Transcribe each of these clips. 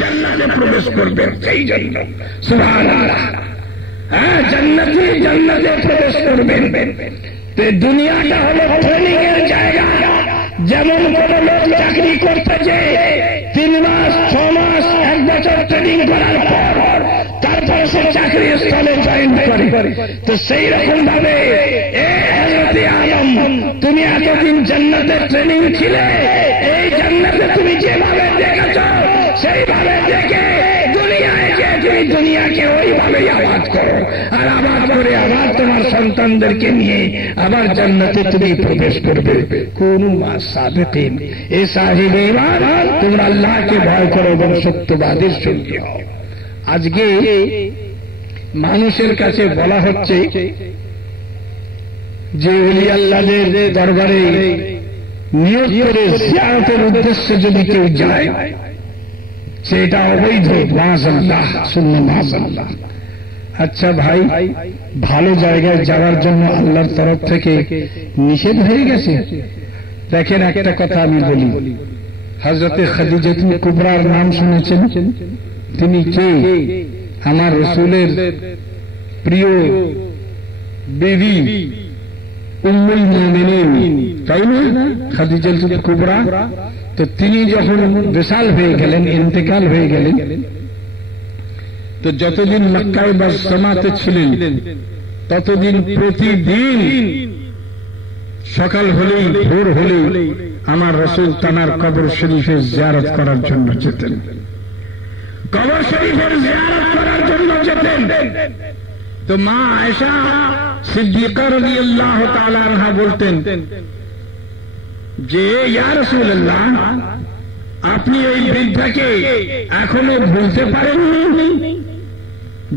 জান্নাতে প্রবেশ করবেন। সেই জন্য সুবহানাল্লাহ, হ্যাঁ, জান্নাতে প্রবেশ করবেন। দুনিয়াটা হলো ট্রেনিং এর জায়গা। যেমন কোন লোক চাকরি করতেছে 3 মাস 6 মাস 1 বছর ট্রেনিং করার পর তারপরে সে চাকরি স্থলে জয়েন করে, তো সেই রকম ভাবে হযরত আদম, তুমি এতদিন জান্নাতের ট্রেনিং ছিলে, এই জান্নাতে তুমি যেভাবে দেখেছ সেইভাবে দেখে দুনিয়ায় যে তুমি দুনিয়াকে ওইভাবেই আবাদ করো, আর আবাদ করে আবার তোমার সন্তানদেরকে নিয়ে আবার জান্নাতে তুমি প্রবেশ করবে। কুনু মা সাদিকিন, এ সাহিবে ঈমান, তোমরা আল্লাহকে ভয় করো এবং সত্যবাদীর সঙ্গী হও। আজকে মানুষের কাছে বলা হচ্ছে যে ওলি আল্লাহদের দরবারে নিয়ত করে জিয়ারতের উদ্দেশ্যে যদি কেউ যায় সেটা অবৈধ। মাশাআল্লাহ, শুনুন, মাশাআল্লাহ। আচ্ছা ভাই, ভালো জায়গায় যাওয়ার জন্য আল্লাহর তরফ থেকে নিষেধ হয়ে গেছে? দেখেন, একটা কথা আমি বলি, হযরতে খাদিজাতুল কুবরার নাম শুনেছেন? তিনি কে? আমার রাসূলের প্রিয় বিবি উম্মুল মুমিনিন, তাই না? খাদিজাতুল কুবরা। তো তিনি যখন বিশাল হয়ে গেলেন, ইন্তেকাল হয়ে গেলেন, তো যতদিন মক্কায় বা সমাতে ছিলেন ততদিন প্রতিদিন সকাল হলেই ভোর হলেই আমার রাসূল তানার কবর শরীফে জিয়ারত করার জন্য যেতেন, কবর শরীফের জিয়ারত করার জন্য যেতেন। তো মা আয়েশা সিদ্দিকা রাদিয়াল্লাহু তাআলা আনহা বলতেন যে, ইয়া রাসূলুল্লাহ, আপনি এই বৃদ্ধাকে এখনো ভুলতে পারেননি,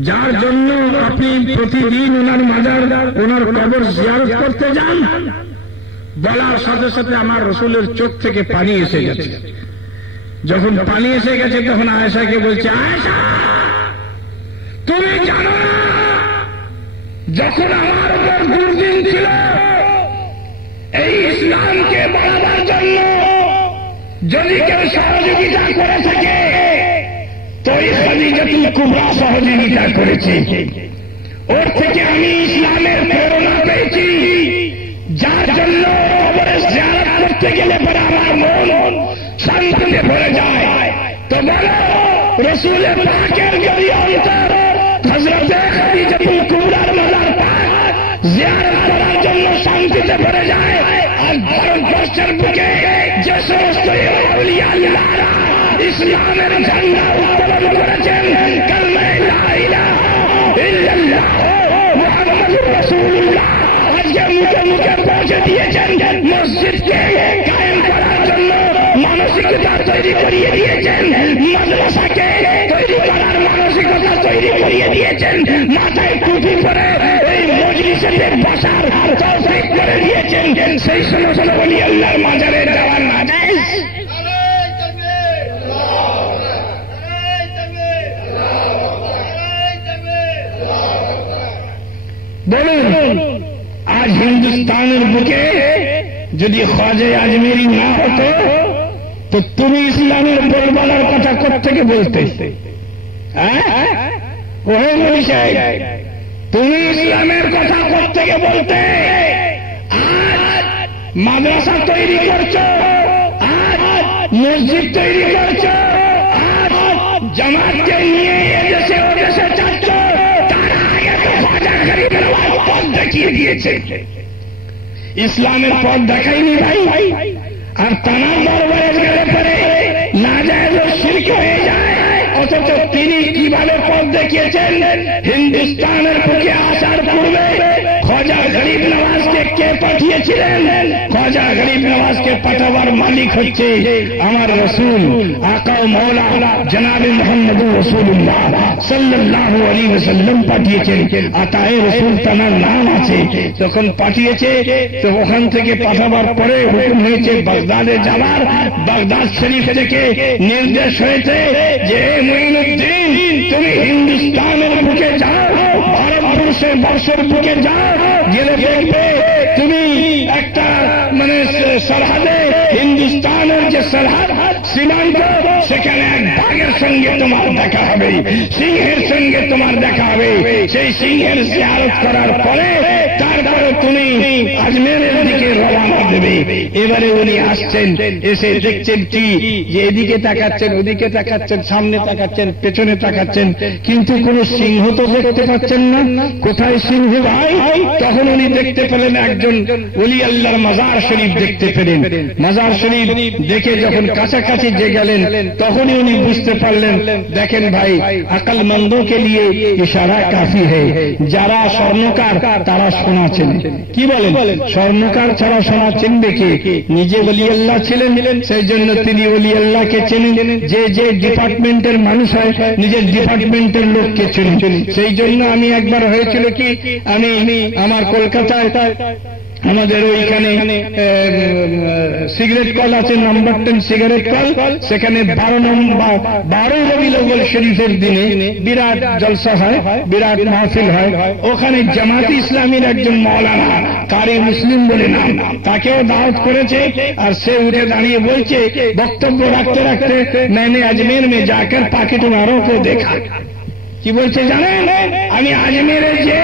যার জন্য আপনি প্রতিদিন ওনার মাজার, ওনার কবর জিয়ারত করতে যান? বলার সাথে সাথে আমার রাসূলের চোখ থেকে পানি এসে গেছে। যখন পানি এসে গেছে তখন আয়েশাকে বলছে, আয়েশা, তুমি জানো না, যখন আমার উপর দুর্দিন ছিল, এই ইসলামকে বাড়াবার জন্য যদি কেউ সহযোগিতা করে থাকে তো এই খাদিজাতুল কুবরা সহযোগিতা করেছে। ওর থেকে আমি ইসলামের প্রেরণা পেয়েছি, যার জন্য কবরে জিয়ারত করতে গেলে পরে আমার মন শান্তিতে ভরে যায়। তো বলো, রাসূল পাকের যদি অন্তর হযরতে খাদিজাতুল কুবরার মাজার পাক জিয়ারত করার জন্য শান্তিতে ভরে যায়, আর ভারতবর্ষের বুকে যে সমস্ত আউলিয়া আল্লাহরা ইসলামের ঝান্ডা উত্তোলন করেছেন, কালেমা লা ইলাহা ইল্লাল্লাহ মুহাম্মাদুর রাসূলুল্লাহ আজকে মুখে মুখে পৌঁছে দিয়েছেন, মসজিদকে কায়েম করার জন্য মানসিকতা তৈরি করিয়ে দিয়েছেন, মাদ্রাসাকে তৈরি করার মানসিকতা তৈরি করিয়ে দিয়েছেন, মাথায় টুপি পরে এই মজলিসে বসার তৌফিক করে দিয়েছেন। সেই সমস্ত ওলি আল্লাহর মাজারে যাওয়ার না জায়েজ? বলুন, আজ হিন্দুস্তানের বুকে যদি খ্বাজা আজমেরি না হতো তো তুমি ইসলামের বলবার কথা কোত্থেকে বলতে? ওহে মনি সাহেব, তুমি ইসলামের কথা কোত্থেকে বলতে? আজ মাদ্রাসা তৈরি করছো, আজ মসজিদ তৈরি করছো, আজ জামাতকে নিয়ে এদেশে ওদেশে যাচ্ছ, তার আগে তো খ্বাজা গরিব নওয়াজ পথ দেখিয়ে দিয়েছে, ইসলামের পথ দেখায়নি ভাই। আর তানার দরবারে গেলে পরে না যায় শিরক হয়ে যায়, অথচ তিনি কিভাবে পথ দেখিয়েছেন? হিন্দুস্তানের বুকে আসার পূর্বে খ্বাজা গরিব নওয়াজকে কে পাঠিয়েছিলেন? খ্বাজা গরিব নওয়াজকে পাঠাবার মালিক হচ্ছে আমার রাসূল আকা ও মওলা জনাবে মুহাম্মদুর রাসূলুল্লাহ সাল্লাল্লাহু আলাইহি ওয়াসাল্লাম পাঠিয়েছেন। আতায়ে রাসূল তার নাম আছে, যখন পাঠিয়েছে তো ওখান থেকে পাঠাবার পরে হুকুম হয়েছে বাগদাদে যাওয়ার। বাগদাদ শরীফ থেকে নির্দেশ হয়েছে যে মুঈনুদ্দিন, তুমি হিন্দুস্তানের বুকে যাও, ভারতবর্ষের বর্ষের বুকে যাও, গেলে দেখবে তুমি একটা সরহদে, হিন্দুস্তানের যে সরহদ সীমান্ত, সেখানে এক বাঘের সঙ্গে তোমার দেখা হবে, সিংহের সঙ্গে তোমার দেখা হবে। সেই সিংহের জিয়ারত করার পরে তারপরে তুমি আজমেরের দিকে রওনা দেবে। এবারে উনি আসছেন, এসে দেখছেন কি যে এদিকে তাকাচ্ছেন, ওদিকে তাকাচ্ছেন, সামনে তাকাচ্ছেন, পেছনে তাকাচ্ছেন, কিন্তু কোন সিংহ তো দেখতে পাচ্ছেন না। কোথায় সিংহ ভাই? তখন উনি দেখতে পেলেন একজন ওলি আল্লাহর মাজার শরীফ দেখতে পেলেন। মাজার শরীফ দেখে যখন কাছাকাছি যে গেলেন তখনই উনি বুঝতে পারলেন, দেখেন ভাই, আকলমন্দों के लिए ইশারা কাফি है। যারা স্বর্ণকার তারা সোনা চেনে। কি বলেন? স্বর্ণকার ছাড়া সোনা চিনবে কে? নিজে ওলি আল্লাহ ছিলেন, সেই জন্য তিনি ওলি আল্লাহকে চেনেন। যে যে ডিপার্টমেন্টের মানুষ হয় নিজের ডিপার্টমেন্টের লোককে চেনেন। সেই জন্য আমি একবার হয়েছিল কি, আমি আমার কলকাতায় আমাদের ওইখানে সিগারেট কল আছে, নাম্বার 10 সিগারেট কল, সেখানে 12 রবিউল আউয়াল শরীফের দিনে বিরাট জলসা হয়, বিরাট মাহফিল হয়। ওখানে জামাতে ইসলামীর একজন মাওলানা কারি মুসলিম বলে নাম, তাকেও দাওয়াত করেছে। আর সে উঠে দাঁড়িয়ে বলছে, বক্তব্য রাখতে রাখতে, मैंने अजमेर में जाकर पॉकेट मारों को देखा। কি বলছে জানেন? আমি আজমেরে যে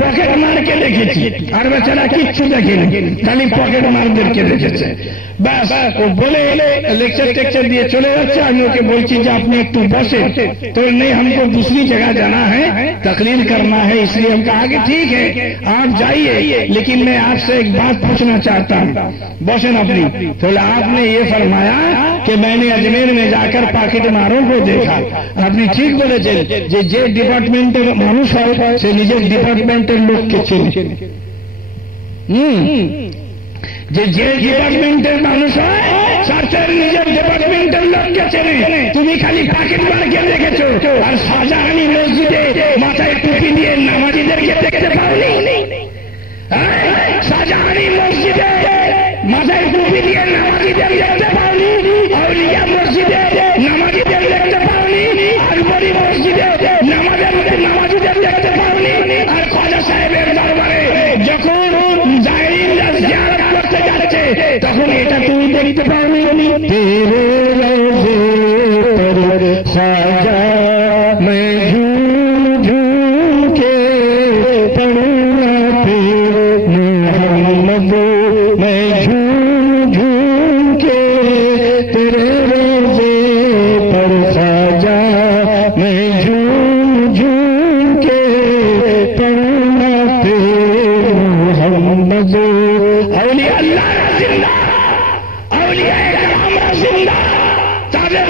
পকেট মারকে দেখেছি, আর বেচারা কিচ্ছু দেখেনি, খালি পকেট মারদেরকে দেখেছে। ব্যাস ও বলে লেকচার টেকচার দিয়ে চলে যাচ্ছে। আমি ওকে বলছি যে আপনি একটু বসে। तो नहीं, हमको दूसरी जगह जाना है, तकरीर करना है, इसलिए हम कहा कि ठीक है आप जाइए, लेकिन मैं आपसे एक बात पूछना चाहता हूँ। बसेन अपनी। तो आपने ये फरमाया कि मैंने अजमेर में जाकर पॉकेट मारों को देखा। আপনি ঠিক বলেছেন যে যে ডিপার্টমেন্টের মানুষ হয় সে নিজের ডিপার্টমেন্টের লোককে চেনে। যে যে ডিপার্টমেন্টের মানুষ হয় তার নিজের ডিপার্টমেন্টের লোককে চেনে। তুমি খালি পকেট মারকে দেখেছো, আর শাহজাহানি মসজিদে মাথায় টুপি দিয়ে নামাজিদেরকে দেখতে পাওনি। শাহজাহানি মসজিদে মাথায় টুপি দিয়ে নামাজিদের দেখতে পাওনি, আউলিয়া মসজিদে নামাজিদের দেখতে পাওনি, আলবরি মসজিদে নামাজিদের দেখতে পাওনি, আর খাজা সাহেবের দরবারে যখন জাহিরিনরা জিয়ারত করতে যাচ্ছে তখন এটা তুমি দেখতে পাওনি। তেরে রোজে পর খাজা मैं झूम झूम के पढ़ूंगा फिर मोहम्मद, मैं झूम झूम के तेरे रोजे पर खाजा मैं झूम झूम के पढ़ूंगा फिर मोहम्मद। औलिया अल्लाह जिंदा, औलिया करम जिंदा। তাদের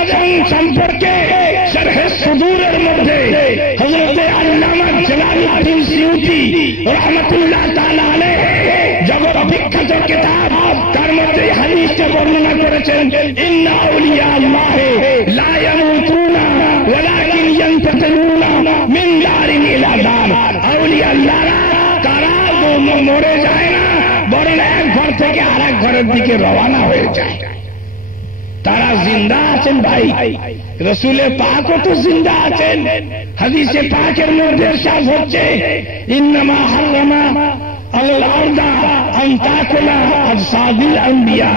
সম্পর্কে শরহে সুদূরের মধ্যে হযরত আল্লামা জালালউদ্দিন সিউতি রাহমাতুল্লাহ তাআলা আলাইহি জগৎ বিখ্যাত কিতাব, তার মধ্যে হাদিসে বর্ণনা করেছেন, ইন্না আউলিয়া আল্লাহ লা ইয়ামুতুনা ওয়ালাকিন ইয়ানতাকিলুনা মিন দারিন ইলা দার। আউলিয়া আল্লাহরা তারা মরে যায় না, বরং এক ঘর থেকে আরেক ঘরের দিকে রওনা হয়ে যায়। তারা জিন্দা আছেন ভাই, রসুলে পাকও তো জিন্দা আছেন। হাদিসে পাকের মধ্যে ইরশাদ হচ্ছে, ইন্নামা হারামা আলাল আরদা আন তাকুলা আজসাদিল আম্বিয়া,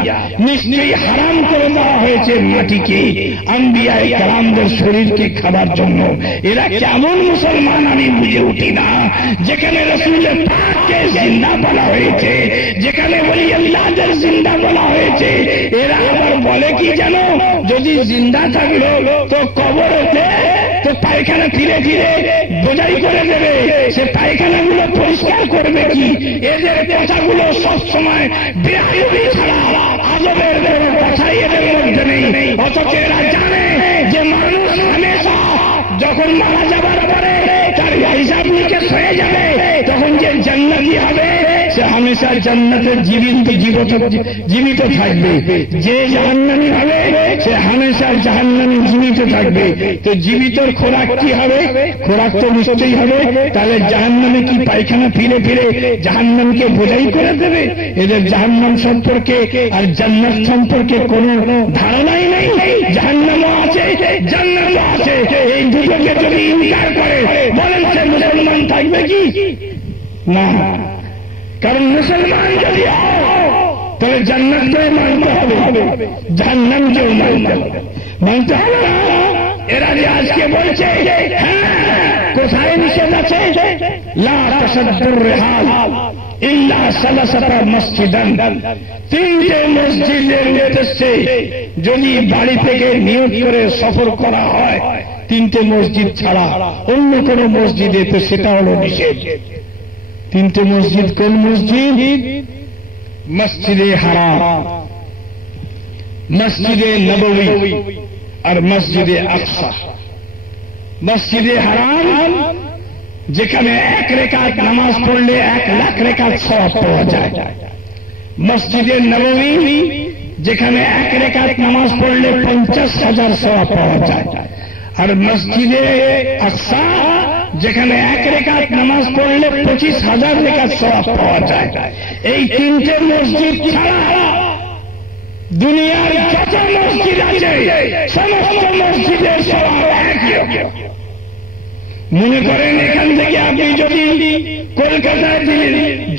নিশ্চয়ই হারাম করে দেওয়া হয়েছে মাটিকে আম্বিয়া কেরামদের শরীরকে খাবার জন্য। এরা কেমন মুসলমান আমি বুঝে উঠি না, যেখানে রসুলের পাককে জিন্দা বলা হয়েছে, যেখানে ওলি আল্লাহদের জিন্দা বলা হয়েছে, এরা আবার বলে কি জানো, যদি জিন্দা থাকলো তো কবরেতে তো পায়খানা ফিরে ফিরে বোঝাই করে দেবে, সে পায়খানাগুলো পরিষ্কার করবে কি? এদের কথাগুলো সবসময় বেআইবি ছাড়া আজবের কোনো কথাই এদের মধ্যে নেই। অথচ এরা জানে যে মানুষ হামেশা যখন মারা যাবার পরে তার হিসাব নিকেশ হয়ে যাবে, তখন যে জান্নাতি হবে সে হামেশা জান্নাতের জীবিত থাকবে, যে জাহান্নামী হবে সে হামেশা জাহান্নামী জীবিত থাকবে। তো জীবিতর খোরাক কি হবে? খোরাক তো নিশ্চয়ই হবে। তাহলে জাহান্নামে কি পায়খানা ফিরে ফিরে জাহান্নামকে বোঝাই করে দেবে? এদের জাহান্নাম সম্পর্কে আর জান্নাত সম্পর্কে কোনো ধারণাই নেই। জাহান্নামও আছে, জান্নাতও আছে, এই দুটোকে যদি ইনকার করে বলেন সে মুসলমান থাকবে কি? না। কারণ মুসলমান যদি হও তাহলে জান্নাতকেও মানতে হবে, জাহান্নামকেও মানতে হবে না। এরা যে আজকে বলছে হ্যাঁ, কোথায় নিষেধ আছে? লা তাসাদ্দুর রিহাল ইল্লা সালাসাতা মসজিদান, তিনটে মসজিদের উদ্দেশ্যে যদি বাড়ি থেকে নিয়ত করে সফর করা হয়, তিনটে মসজিদ ছাড়া অন্য কোন মসজিদে, তো সেটা হলো নিষেধ। তিনটে মসজিদ কোন মসজিদ? মসজিদে হারাম, মসজিদে নববী আর মসজিদে আকসা। মসজিদে হারাম যেখানে 1 রেকাত নামাজ পড়লে 1 লাখ রেকাত সওয়াব পাওয়া যায়। মসজিদে নববী যেখানে 1 রেকাত নামাজ পড়লে 50,000 সওয়াব পাওয়া যায়। আর মসজিদে আকসা যেখানে 1 রেকাত নামাজ পড়লে 25,000 রেকাত সওয়াব পাওয়া যায়। এই তিনটে মসজিদ ছাড়া দুনিয়ার যত মসজিদ আছে সমস্ত মসজিদের সওয়াব একই। মনে করেন এখান থেকে আপনি যদি কলকাতায়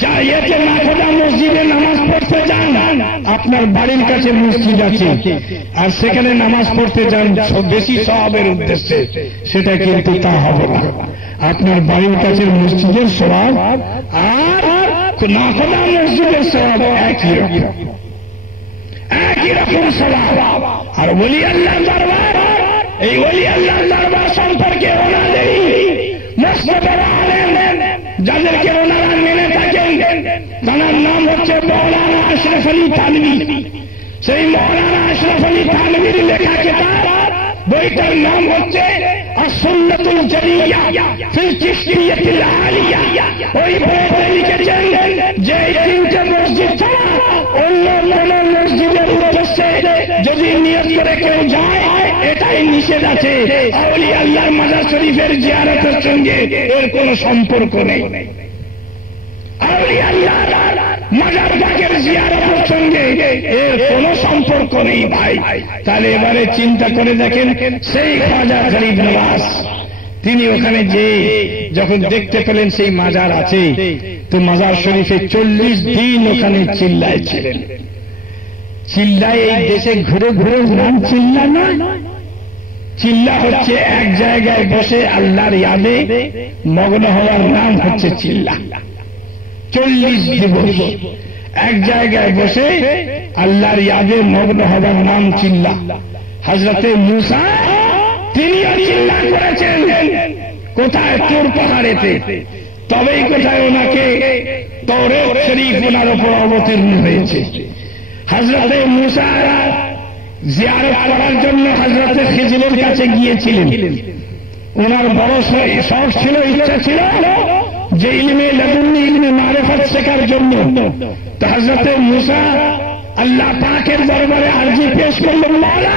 জায়েতে নাখোদা মসজিদে নামাজ পড়তে যান, আপনার বাড়ির কাছে মসজিদ আছে, আর সেখানে নামাজ পড়তে যান বেশি সওয়াবের উদ্দেশ্যে, সেটা কিন্তু তা হবে না। আপনার বাড়ির কাছে মসজিদের সওয়াব আর নাখোদা মসজিদের সওয়াব একই রকম সওয়াব। আর ওলি আল্লাহ দরবার, এই ওলি আল্লাহ দরবার সম্পর্কে ওনাদেরই মস্ত বড় আলেম যাদেরকে ওনারা মেনে থাকেন, তার নাম হচ্ছে মৌলানা আশরাফ আলী থানভী। সেই মৌলানা আশরাফ আলী থানভীর লেখা কিতাব, বইটার নাম হচ্ছে আসুন্নাতুল জারিয়া ফিল চিশতিয়াতিল আলিয়া। ওই বইতে লিখেছেন যে এই তিনটে মসজিদ ছাড়া অন্য কোন মসজিদের উদ্দেশ্যে যদি নিয়ত করে কেউ যায়, এটাই নিষেধ আছে। আউলিয়া আল্লাহর মাজার শরীফের জিয়ারতের সঙ্গে এর কোন সম্পর্ক নেই। আউলিয়া আল্লাহর মাজার পাকের জিয়ারতের সঙ্গে এর কোন সম্পর্ক নেই ভাই। তাহলে এবারে চিন্তা করে দেখেন, সেই খাজা গরিব নওয়াজ তিনি ওখানে যে যখন দেখতে পেলেন সেই মাজার আছে, তো মাজার শরীফে 40 দিন ওখানে চিল্লায় ছিলেন। চিল্লায় এই দেশে ঘুরে ঘুরে নাম চিল্লা নয়, চিল্লা হচ্ছে এক জায়গায় বসে আল্লাহর ইয়াদে মগ্ন হওয়ার নাম হচ্ছে চিল্লা। 40 দিবস এক জায়গায় বসে আল্লাহর ইয়াদে মগ্ন হওয়ার নাম চিল্লা। হযরতে মূসা তিনিও চিল্লা করেছেন, কোথায়? তুর পাহাড়েতে। তবেই কোথায় ওনাকে তাওরাত শরীফ ওনার উপর অবতীর্ণ হয়েছে। হযরতে মূসা জিয়ারত করার জন্য হযরতে খিজরের কাছে গিয়েছিলেন। ওনার বড় শখ ছিল, ইচ্ছা ছিল যে ইলমে লাদুন্নি, ইলমে মারিফাত শেখার জন্য। তো হযরতে মূসা আল্লাহ পাকের দরবারে আরজি পেশ করলেন, মাওলা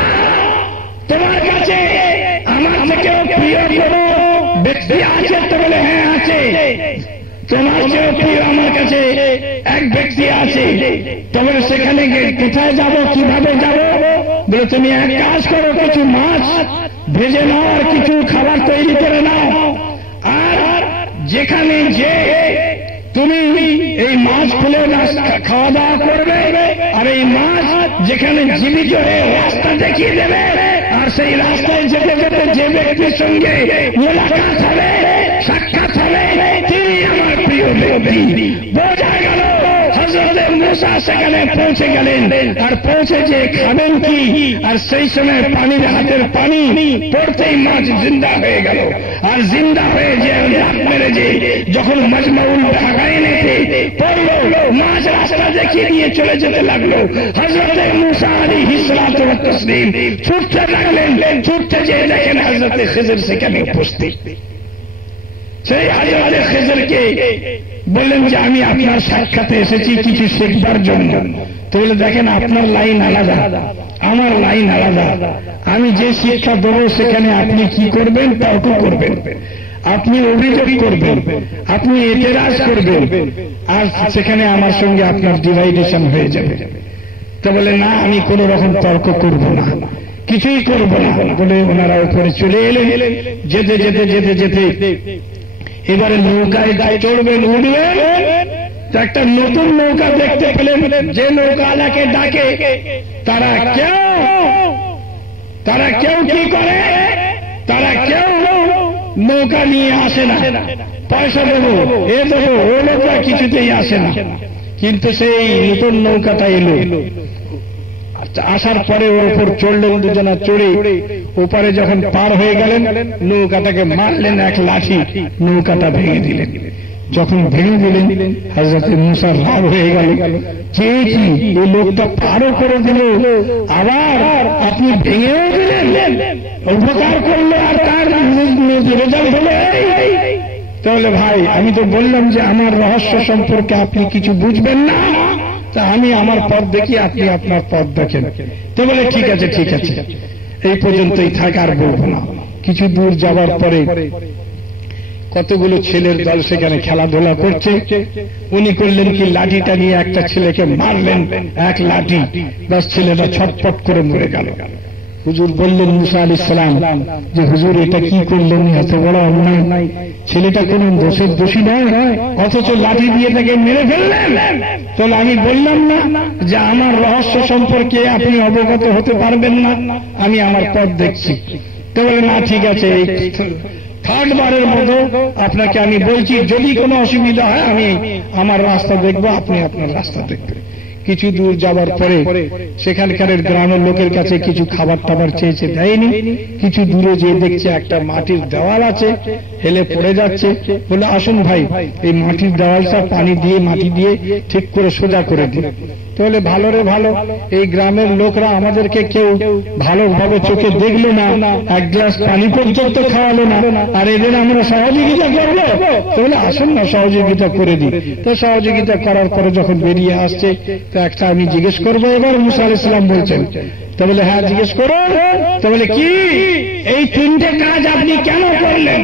তোমার কাছে আমার থেকেও প্রিয় কোনো ব্যক্তি আছে? তো বলে হ্যাঁ আছে। তোমার চেয়েও প্রিয় আমার কাছে এক ব্যক্তি আছে। তবে সেখানে কোথায় যাব, কিভাবে যাব? বলে তুমি এক কাজ করো, কিছু মাছ ভেজে নাও আর কিছু খাবার তৈরি করে নাও, আর যেখানে যে তুমি এই মাছ খুলে খাওয়া দাওয়া করবে, আর এই মাছ যেখানে জীবিত হয়ে রাস্তা দেখিয়ে দেবে, আর সেই রাস্তায় যেতে যেতে যে ব্যক্তির সঙ্গে মোলাকাত হবে, সাক্ষাৎ হবে, তিনি আমার প্রিয় ব্যক্তি। বোঝা গেল হযরতে মূসা সেখানে পৌঁছে গেলেন। আর পৌঁছে যে খাবেন কি, আর সেই সময় পানির হাতের পানি পড়তেই মাছ জিন্দা হয়ে গেল। আর জিন্দা হয়ে যে লাফ মেরে যে যখন মজমাউল বাগাইনেতে পড়লো, মাছ রাস্তা দেখিয়ে দিয়ে চলে যেতে লাগলো। হযরতে মূসা আলাইহিস সালাতু ওয়াত তাসলিম ছুটতে লাগলেন। ছুটতে যেয়ে দেখেন হযরতে খিজর সেখানে উপস্থিত। সেই হযরতে খিজরকে বললেন যে আমি আপনার সাক্ষাতে এসেছি কিছু শিখবার জন্য। তো বলে দেখেন আপনার লাইন আলাদা, আমার লাইন আলাদা। আমি যে শিক্ষা দেবো সেখানে আপনি কি করবেন? তর্ক করবেন, আপনি অভিযোগ করবেন, আপনি এতেরাজ করবেন, আর সেখানে আমার সঙ্গে আপনার ডিভাইডেশন হয়ে যাবে। তো বলে না, আমি কোন রকম তর্ক করব না, কিছুই করব না বলে ওনারা উপরে চলে এলেন। যেতে যেতে যেতে যেতে এবারে নৌকায় চড়বেন, উঠবেন। একটা নতুন নৌকা দেখতে পেলেন। যে নৌকাওয়ালাকে ডাকে তারা কেউ কি করে? নৌকা নিয়ে আসে না, পয়সা দেবো এ দেবো ও নৌকা কিছুতেই আসে না। কিন্তু সেই নতুন নৌকাটা এলো, আসার পরে ওর উপর চড়লেন দুজনা, চড়ে ওপারে যখন পার হয়ে গেলেন নৌকাটাকে মারলেন এক লাঠি, নৌকাটা ভেঙে দিলেন। যখন ভেঙে দিলেন হযরত মূসা রাগ হয়ে গেল, যে কি এই লোকটা পারও করে দিল, আবার আপনি ভেঙেও দিলেন, উপকার করলে আর তার রেজাল্ট হলো এই। তাহলে ভাই আমি তো বললাম যে আমার রহস্য সম্পর্কে আপনি কিছু বুঝবেন না, তা আমি আমার পথ দেখি, আপনি আপনার পথ দেখেন। তো বলে ঠিক আছে ঠিক আছে, এই পর্যন্তই থাক, আর বলবো না। কিছু দূর যাবার পরে কতগুলো ছেলের দল সেখানে খেলাধুলা করছে। উনি করলেন কি, লাঠিটা নিয়ে একটা ছেলেকে মারলেন এক লাঠি, বাস ছেলেটা ছটপট করে মরে গেল। হুজুর বললেন মূসা আলাইহিস সালাম যে হুজুর এটা কি করলেন, এত বড় অন্যায়, ছেলেটা কোন দোষের দোষী নয়, অথচ লাঠি দিয়ে তাকে মেরে ফেললেন। তাহলে আমি বললাম না যে আমার রহস্য সম্পর্কে আপনি অবগত হতে পারবেন না, আমি আমার পথ দেখছি। তো বলে না ঠিক আছে, থার্ড বারের মতো আপনাকে আমি বলছি, যদি কোনো অসুবিধা হয় আমি আমার রাস্তা দেখবো, আপনি আপনার রাস্তা দেখবেন। কিছু দূর যাবার পরে সেখানকার গ্রামের লোকের কাছে কিছু খাবার টাবার চেয়েছে, দেয়নি। কিছু দূরে যেয়ে দেখছে একটা মাটির দেওয়াল আছে, হেলে পড়ে যাচ্ছে। বলে আসুন ভাই, এই মাটির দেওয়ালটা পানি দিয়ে মাটি দিয়ে ঠিক করে সোজা করে দিন। তাহলে ভালো রে ভালো, এই গ্রামের লোকরা আমাদেরকে কেউ ভালোভাবে চোখে দেখলো না, এক গ্লাস পানি পর্যন্ত খাওয়ালো না, আর এদের আমরা সহযোগিতা করবো। তাহলে আসুন না সহযোগিতা করে দিই। তো সহযোগিতা করার পরে যখন বেরিয়ে আসছে, তো একটা আমি জিজ্ঞেস করবো এবার। মূসা আলাইহিস সালাম বলছেন, তো বলে হ্যাঁ জিজ্ঞেস করো। তো বলে কি এই তিনটে কাজ আপনি কেন করলেন?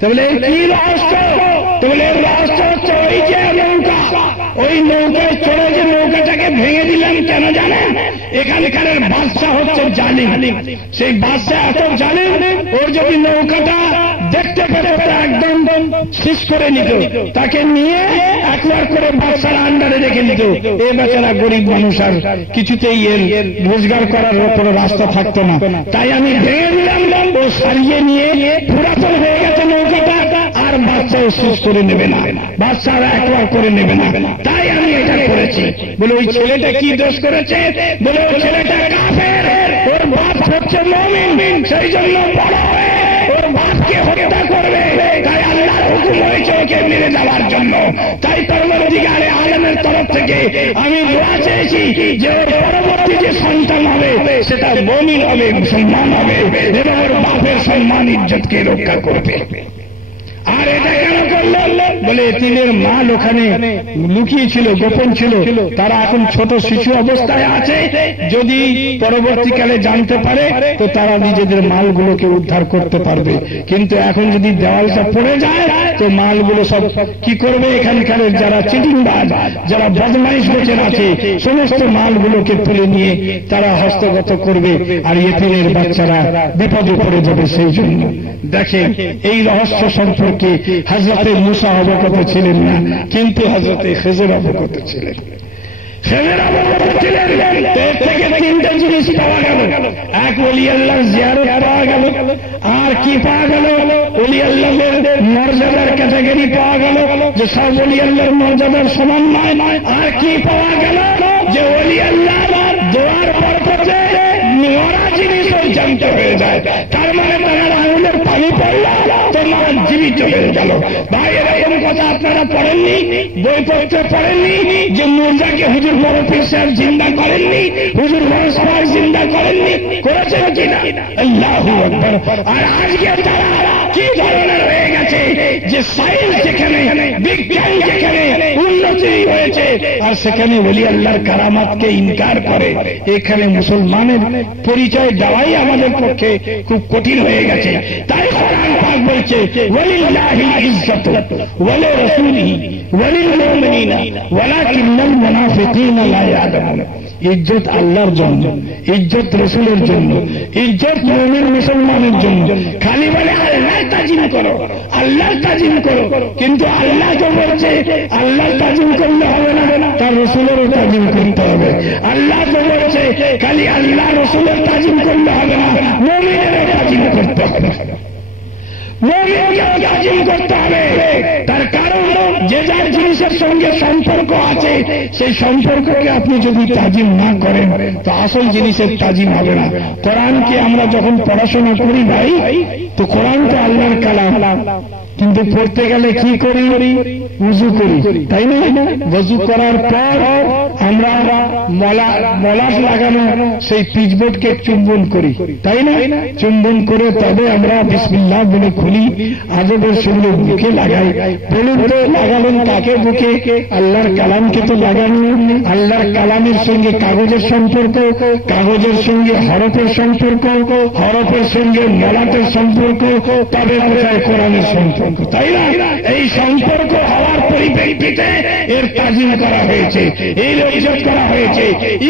তো বলে কি রহস্য? তো বলে রহস্য হচ্ছে ওই যে নৌকা, ওই নৌকায় চড়ে যে নৌকাটাকে ভেঙে দিলাম কেন জানেন? এখানকার বাদশা হচ্ছে জালিম, সেই বাদশা এত জালিম, ওর যদি নৌকাটা দেখতে পেরে একদম শেষ করে নিত, তাকে নিয়ে একবার করে বাদশার আন্ডারে রেখে নিত। এ বেচারা গরিব মানুষ, আর কিছুতেই এর রোজগার করার কোনো রাস্তা থাকতো না। তাই আমি ভেঙে দিলাম, ও সারিয়ে নিয়ে পুরাতন হয়ে গেছে নৌকাটা, আর বাদশাও শেষ করে নেবে না, বাদশারা একবার করে নেবে না, তাই আমি এটা করেছি। বলে ওই ছেলেটা কি দোষ করেছে? বলে ওই ছেলেটা কাফের, ওর বাপ হচ্ছে মুমিন, সেই জন্য বড় হয়ে ওর বাপকে হত্যা করবে, তাই আল্লাহর হুকুম হয়েছে ওকে মেরে দেওয়ার জন্য। তাই পরবর্তীকালে আলেমের তরফ থেকে আমি দোয়া চেয়েছি যে ওর পরবর্তী যে সন্তান হবে সেটা মুমিন হবে, মুসলমান হবে, এবং ওর বাপের সম্মান ইজ্জতকে রক্ষা করবে। আর এটা কেন করলেন? বলে এতিমের মাল ওখানে লুকিয়ে ছিল, গোপন ছিল, তারা এখন ছোট শিশু অবস্থায় আছে, যদি পরবর্তীকালে জানতে পারে তো তারা নিজেদের মালগুলোকে উদ্ধার করতে পারবে। কিন্তু এখন যদি দেওয়ালটা পড়ে যায় তো মালগুলো সব কি করবে? এখানকার যারা চিটিংবাজ, যারা বদমাইশ বেচে আছে, সমস্ত মালগুলোকে তুলে নিয়ে তারা হস্তগত করবে, আর এতিমের বাচ্চারা বিপদে পড়ে যাবে। সেই জন্য দেখেন এই রহস্য সম্পর্কে হযরতে মূসা অবগত ছিলেন না, কিন্তু হযরতে খিজর অবগত ছিলেন। খিজর অবগত ছিলেন, এর থেকে তিনটা জিনিস পাওয়া গেল। এক, ওলি আল্লাহর জিয়ারত পাওয়া গেল। আর কি পাওয়া গেল? ওলি আল্লাহর মর্যাদার ক্যাটাগরি পাওয়া গেল, যে সব ওলি আল্লাহর মর্যাদার সমান নয়। আর কি পাওয়া গেল? যে ওলি আল্লাহর দোয়ার বরকতে মরা জিনিস জানতে হয়ে যায়। তার মানে তারা আঙুলের পানি পড়ল তো মারা জীবিত হয়ে গেল। ভাই এরকম কথা আপনারা পড়েননি, বইপত্রে পড়েননি যে মুর্জাকে হুজুর বড় পীর সাহেব জিন্দা করেননি, হুজুর বড় সবাই জিন্দা করেননি? করেছেন কিনা? আল্লাহু আকবার। আর আজকে তারা কি ধরনের হয়ে গেছে যে সায়েন্স যেখানে, বিজ্ঞান যেখানে উন্নতি হয়েছে, আর সেখানে ওলি আল্লাহর কারামাতকে ইনকার করে। এখানে মুসলমানের পরিচয় দেওয়াই আমাদের পক্ষে খুব কঠিন হয়ে গেছে। তাই কোরআন পাক বলছে, ওয়ালিল্লাহিল ইজ্জাতু ওয়া লিরাসূলিহি ওয়া লিল মুমিনিনা ওয়ালাকিন্নাল মুনাফিকিনা লা ইয়ালামুন। ইজ্জত আল্লাহর জন্য, ইজ্জত রাসূলের জন্য, ইজ্জত মুমিন মুসলমানের জন্য। খালি বলে আল্লাহ তাজিম করো, আল্লাহ তাজিম করো, কিন্তু আল্লাহ তো বলছে আল্লাহ তাজিম করলে হবে না, তার রাসূলেরও তাজিম করতে হবে। আল্লাহ তো বলছে খালি আল্লাহ রাসূলের তাজিম করলে হবে না, মুমিনেরও তাজিম করতে হবে। মুমিনকেও তাজিম করতে হবে। তার কারণ যে যার জিনিসের সঙ্গে সম্পর্ক আছে সেই সম্পর্ককে আপনি যদি তাজিম না করেন তো আসল জিনিসের তাজিম হবে না। কোরআনকে আমরা যখন পড়াশোনা করি ভাই, তো কোরআন তো আল্লাহর কালাম, কিন্তু পড়তে গেলে কি করি? উযু করি, তাই না? ওযু করার পর আমরা মলাট লাগানো সেই পিচবোর্ডকে চুম্বন করি, তাই না? চুম্বন করে তবে আমরা বিসমিল্লাহ বলে খুলি, আদবের সঙ্গে বুকে লাগাই। বলুন তো লাগালেন কাকে বুকে? আল্লাহর কালামকে তো লাগানো। আল্লাহর কালামের সঙ্গে কাগজের সম্পর্ক, কাগজের সঙ্গে হরফের সম্পর্ক, হরফের সঙ্গে মলাটের সম্পর্ক, তবে কোথায় কোরআনের সম্পর্ক, তাই না? এই সম্পর্ক হওয়ার পরিপ্রেক্ষিতে এর তাজিম করা হয়েছে, এর ইজ্জত করা হয়েছে।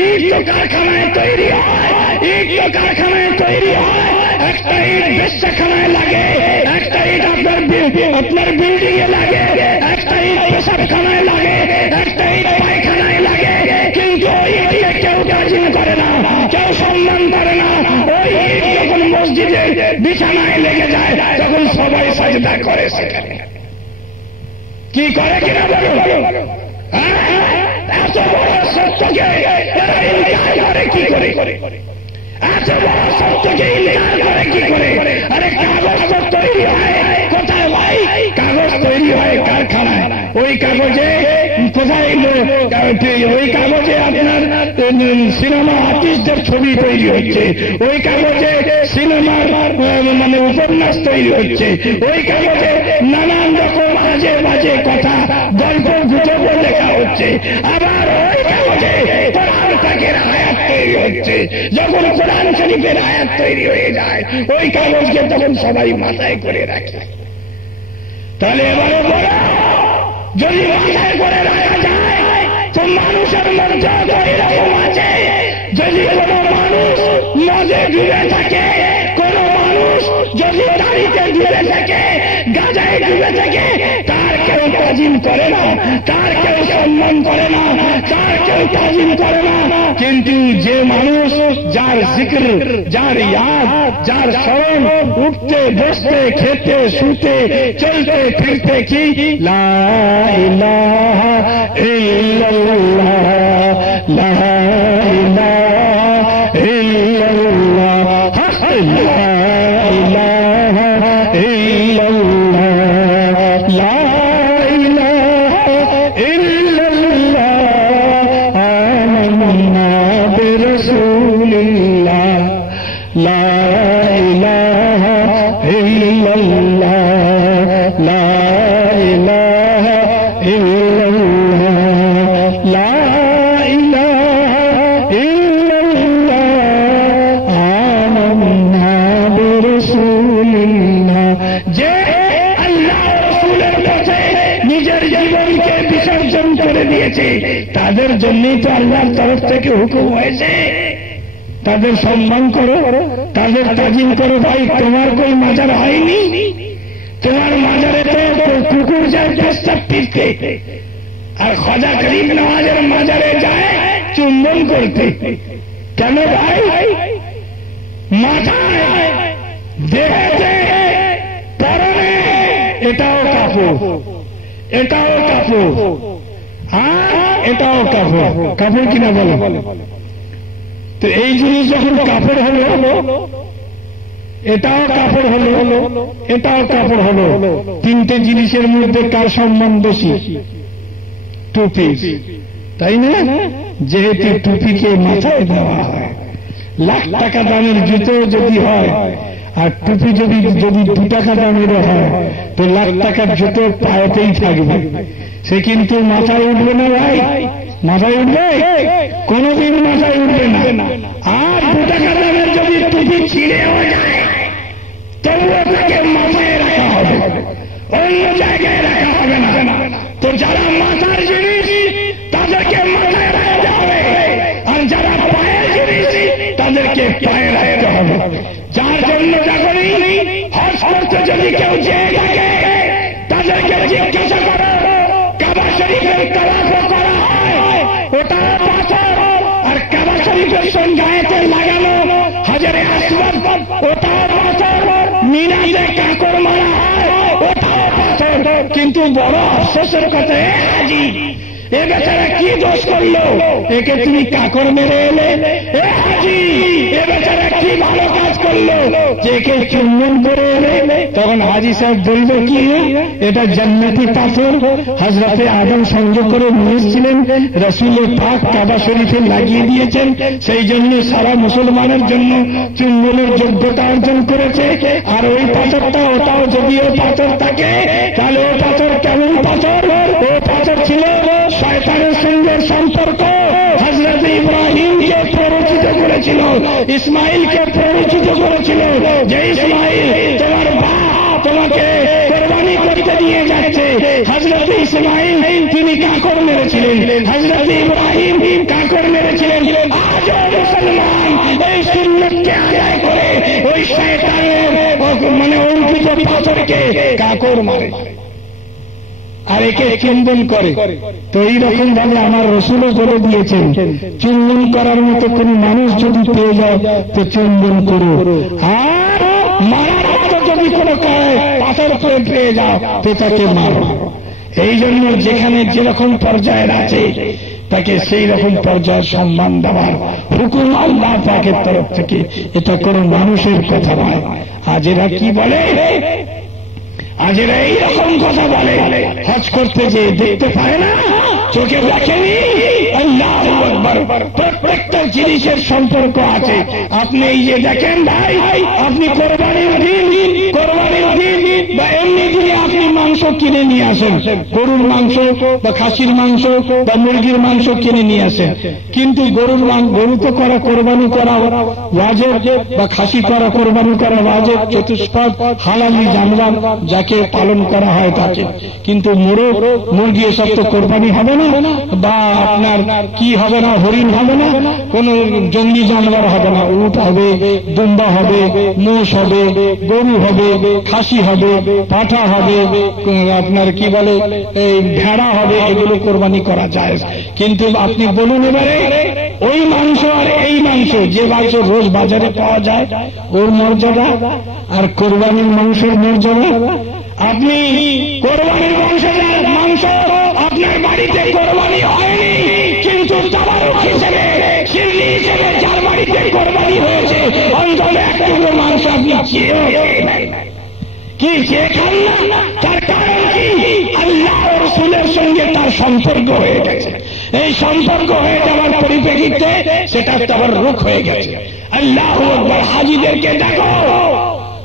ইট তো কারখানায় তৈরি হয়, ইট তো কারখানায় তৈরি হয়। একটা ইট বেশ্যাখানায় লাগে, একটা ইট আপনার বিল্ডিং এ লাগে, একটা ইট পেশাবখানায় লাগে, একটা ইট পায়খানায় লাগে, কিন্তু ওই ইটকে কেউ তাজিম করে না, কেউ সম্মান করে না। ওই ইট যখন মসজিদের বিছানায় লেগে যায় তখন সবাই সাজদা করে সেখানে। কি করে কিনা বলো? এত বড় সত্যকে এরা ইনকার করে কি করে? এত বড় সত্যকে ইনকার করে কি করে? আরে কাগজ তো তৈরি হয় কোথায় ভাই? কাগজ তৈরি হয় কারখানায়। ওই কাগজে কোথায়? ওই কাগজে আপনার সিনেমা আর্টিস্টদের ছবি তৈরি হচ্ছে, ওই কাগজে সিনেমার মানে উপন্যাস তৈরি হচ্ছে, ওই কাগজে নানান রকম আজে বাজে কথা গল্প গুজব লেখা হচ্ছে। আবার ওই কাগজে কোরআন পাকের আয়াত তৈরি হচ্ছে। যখন কোরআন শরীফের আয়াত তৈরি হয়ে যায় ওই কাগজকে তখন সবাই মাথায় করে রাখে। তাহলে এবারে বলো, যদি মাথায় করে রাখা যায় তো মানুষের মধ্যে এরকম আছে, যদি কোনো মানুষ মদে ডুবে থাকে, কোন মানুষ যদি দাড়িতে ডুবে থাকে, গাঁজায় ডুবে থাকে, তার কেউ তাজিম করে না, তার কেউ সম্মান করে না, তার কেউ তাজিম করে না। কিন্তু যে মানুষ যার জিক্র, যার ইয়াদ, যার স্মরণ, উঠতে বসতে খেতে শুতে চলতে ফিরতে কি লা ইলাহা ইল্লাল্লাহ, লা ইলাহা ইল্লাল্লাহ, লা ইলাহা ইল্লাল্লাহ, লা ইলাহা ইল্লাল্লাহ, আমান্না বিরাসূলিল্লাহ, লা ইলাহা ইল্লাল্লাহ, লা ইলাহা ইল্লাল্লাহ, লা ইলাহা ইল্লাল্লাহ, আমান্না বিরাসূলিল্লাহ। যে আল্লাহ রাসূলের পথে নিজের জীবনকে বিসর্জন করে দিয়েছে তাদের জন্যই তো আল্লাহর তরফ থেকে হুকুম হয়েছে তাদের সম্মান করো, তাদের তাজিম করো। ভাই তোমার কোন মাজার হয়নি? তোমার মাজারে তো কুকুর যায় প্রস্তাব ফিরতে, আর খাজা গরিব নওয়াজের মাজারে যায় চুম্বন করতে। কেন ভাই? মাথায়, দেহেতে, পরনে এটাও কাপড়, এটাও কাপড়, আর এটাও কাপড়। কাপড় কিনা বলো? তো এই জিনিস যখন কাপড় হলো, এটাও কাপড় হলো, এটাও কাপড় হলো, তিনটে জিনিসের মধ্যে কার সম্মান বেশি? টুপি, তাই না? যেহেতু টুপিকে মাথায় দেওয়া হয়, লাখ টাকা দামের জুতো যদি হয় আর টুপি যদি 2 টাকা দামেরও হয় তো লাখ টাকার জুতো পায়েতেই থাকবে, সে কিন্তু মাথায় উঠবে না ভাই। মাথায় উঠবে? কোনদিন মাথায় উঠবে না। আর 2 টাকা দামের যদি টুপি ছিঁড়েও যায় তবুও তাকে মাথায় রাখা হবে, অন্য জায়গায় রাখা হবে না। তো যারা মাথার জিনিস তাদেরকে মাথায় রাখতে হবে, আর যারা পায়ের জিনিস তাদেরকে পায়ে রাখতে হবে। যার জন্য যখনই হজ করতে যদি কেউ যেয়ে থাকে তাদেরকে জিজ্ঞাসা করো, কাবা শরীফের তাওয়াফ করা হয় ওটা পাথর, আর কাবা শরীফের সঙ্গে লাগানো হাজারে আসওয়াদ ওটা পাথর, মিনাতে কাকর মারা হয় ওটাও পাথর। কিন্তু বড় আফসোসের কথা, হাজি এ বেচারা কি দোষ করলো, একে তুমি কাকর মেরে এলে? এ হাজি এ বেচারা কি ভালো কাজ করলো যে একে চুম্বন করে এলে? তখন হাজি সাহেব বলবে কি, এটা জান্নাতি পাথর হযরতে আদম সংযোগ করে নিয়েছিলেন, রাসূল পাক কাবা শরীফে লাগিয়ে দিয়েছেন, সেই জন্য সারা মুসলমানের জন্য চুম্বনের যোগ্যতা অর্জন করেছে। আর ওই পাথরটা, ওটাও যদি ও পাথর থাকে তাহলে ও পাথর কেমন পাথর? ও পাথর ছিল শয়তানের সঙ্গে সম্পর্ক। হযরত ইব্রাহিমকে প্ররোচিত করেছিল, ইসমাইলকে প্ররোচিত করেছিল যে ইসমাইল তোমার বাপ তোমাকে কোরবানি করতে নিয়ে যাচ্ছে। হযরত ইসমাইল তিনি কাকর মেরেছিলেন, হযরত ইব্রাহিম কাকর মেরেছিলেন। আজও মুসলমান এই সুন্নতকে আদায় করে ওই শয়তানের অঙ্কিত পাথরকে কাকর মারে আর একে চুম্বন করে। তো এইরকম ভাবে আমার রসুলও বলে দিয়েছেন, চুম্বন করার মতো কোন মানুষ যদি পেয়ে যায় তো চুম্বন করো, আর মারার মতো যদি কোনো পাথর করে পেয়ে যাও তো তাকে মারো। এই জন্য যেখানে যেরকম পর্যায়ের আছে তাকে সেই রকম পর্যায়ের সম্মান দেওয়ার হুকুম আল্লাহ পাকের তরফ থেকে। এটা কোন মানুষের কথা নয়। আজ এরা কি বলে, আজ এরা এইরকম কথা বলে, হজ করতে যে দেখতে পায় না, চোখে দেখেনি। আল্লাহু আকবার। প্রত্যেকটা জিনিসের সম্পর্ক আছে। আপনি এই যে দেখেন ভাই, আপনি কোরবানির দিন বা এমনি দিনে আপনি মাংস কিনে নিয়ে আসেন, গরুর মাংস বা খাসির মাংস বা মুরগির মাংস কিনে নিয়ে আসেন, কিন্তু গরু তো করা কোরবানি করা ওয়াজিব বা খাসি করা কোরবানি করা ওয়াজিব, চতুষ্পদ হালালি জানবার যাকে পালন করা হয় তাকে। কিন্তু মোরগ মুরগি এসব তো কোরবানি হবে না, বা আপনার কি হবে না, হরিণ হবে না, কোন জঙ্গলি জানবার হবে না। উট হবে, দুম্বা হবে, মোষ হবে, গরু হবে, খাসি হবে, পাঠা হবে, আপনার কি বলে এই ভেড়া হবে, এগুলো কোরবানি করা যায়। কিন্তু আপনি বলুন এবারে ওই মাংস আর এই মাংস, যে মাংস রোজ বাজারে পাওয়া যায় ওর মর্যাদা আর কোরবানির মাংসের মর্যাদা। আপনি কোরবানির মাংস আপনার বাড়িতে কোরবানি হয়নি, কিন্তু তাবারুক হিসেবে শিরনি হিসেবে যার বাড়িতে কোরবানি হয়েছে অন্তত একটুকরো মাংস আপনি কি চেয়ে খান না? তার কারণ কি? আল্লাহ ও রাসূলের সঙ্গে তার সম্পর্ক হয়ে গেছে। এই সম্পর্ক হয়ে যাওয়ার পরিপ্রেক্ষিতে সেটা তাবারুক হয়ে গেছে। আল্লাহু আকবার। হাজিদেরকে দেখো,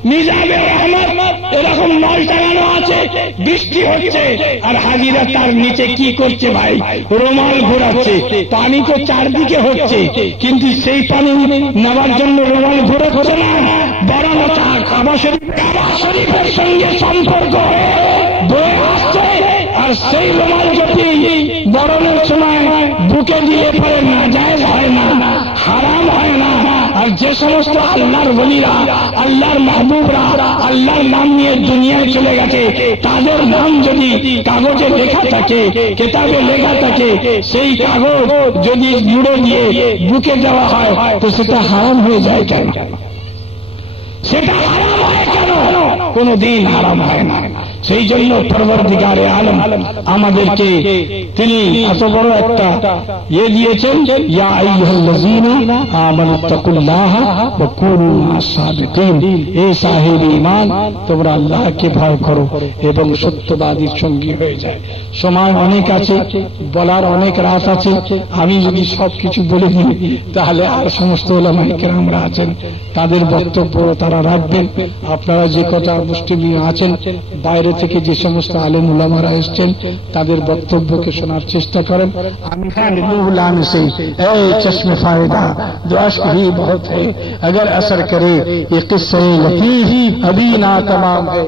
মিজাবে রহমত এরকম নল টাঙানো আছে, বৃষ্টি হচ্ছে আর হাজিরা তার নিচে কি করছে ভাই? রুমাল ঘোরাচ্ছে। পানি তো চারদিকে হচ্ছে, কিন্তু সেই পানি নেওয়ার জন্য রুমাল ঘোরাচ্ছে না, বরং কাবা শরীফের সঙ্গে সম্পর্ক হয়ে বয়ে আসছে। আর সেই রুমাল যদি বরণের সময় বুকে দিয়ে পড়ে নাজায়েজ হয় না, হারাম হয় না। আর যে সমস্ত আল্লাহর ওলিরা, আল্লাহর মাহবুবরা আল্লাহর নাম নিয়ে দুনিয়ায় চলে গেছে, তাদের নাম যদি কাগজে লেখা থাকে, কেতাবে লেখা থাকে, সেই কাগজ যদি জুড়ে দিয়ে বুকে দেওয়া হয় তো সেটা হারাম হয়ে যায় কেন? সেটা হারাম হয় কেন? কোনদিন হারাম হয় না। সেই জন্য পরবর্তীকারে আলম আমাদেরকে তিনি এত বড় একটা দিয়েছেন, ইয়া আইয়ুহাল্লাযীনা আমানুত্তাকুল্লাহা ওয়া কুনু মা'আস-সাদিকিন। এ সাহেব ঈমান, তোমরা আল্লাহকে ভয় করো এবং সত্যবাদীর সঙ্গী হয়ে যায়। সময় অনেক আছে, বলার অনেক রাত আছে। আমি যদি সবকিছু বলে দিই তাহলে আর সমস্ত উলামায়ে কেরামরা আছেন তাদের বক্তব্য তারা রাখবেন। আপনারা যে কথা মুসলিম আছেন, বাইরে থেকে যে সমস্ত আলেম উলামারা এসেছেন তাদের বক্তব্যকে শোনার চেষ্টা করেন। আমি से चश्मे फायदा जो अश्क ही बहुत है, अगर असर करे ये किस्से लतीफ अभी ना तमाम है।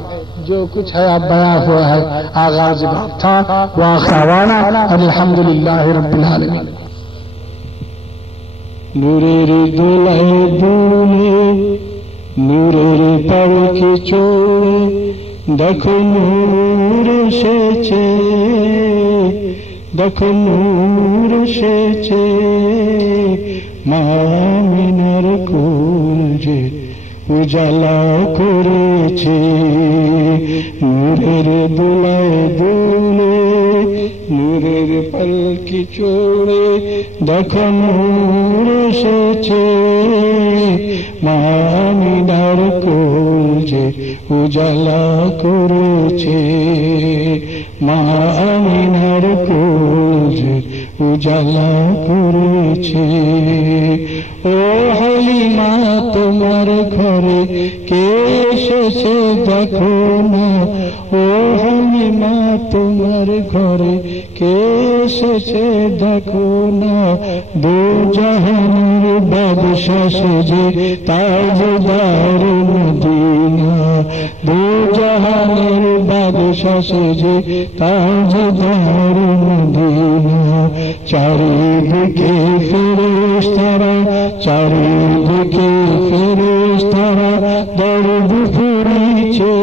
जो कुछ है अब बयां हुआ है, आगाज बात था। वाखवाना अल्हम्दुलिल्लाह रब्बिल आलमीन। नूरेर दोलाए दूने नूरेर पालकी चोड़े দেখো নূর এসেছে, দেখো নূর এসেছে, মা আমিনার কুঞ্জে উজালা করেছে। নূরের দোলায় দুলে নূরের পালকি চড়ে দেখো নূর এসেছে। মা আমিনার কোল যে উজালা করেছে। মা আমিনার কোল যে উজালা করেছে। ও হালিমা তোমার ঘরে কে এসেছে দেখো না। ও হালিমা তোমার ঘরে কে এসেছে দেখো না। দু জাহানের বাদশা সেজে তাজদার মদিনা। দু জাহানের বাদশা সেজে তাজদার মদিনা। চারিদিকে ফেরেশতারা চারিদিকে ফেরেশতারা দরদ ফুরিছে।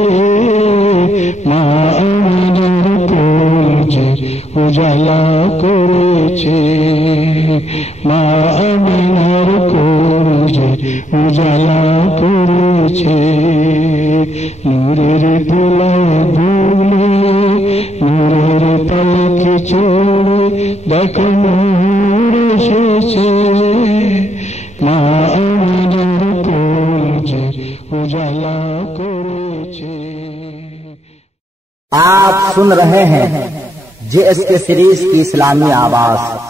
মা আমিনার কোল যে উজালা করেছে। মা আমিনার কোল যে উজালা করেছে। নূরের দোলায় দুলে নূরের পালকি চড়ে দেখো নূর এসেছে। মা আমিনার কোল যে उजाला करेছে। आप सुन रहे हैं JSK सीरीज की इस्लामी आवाज।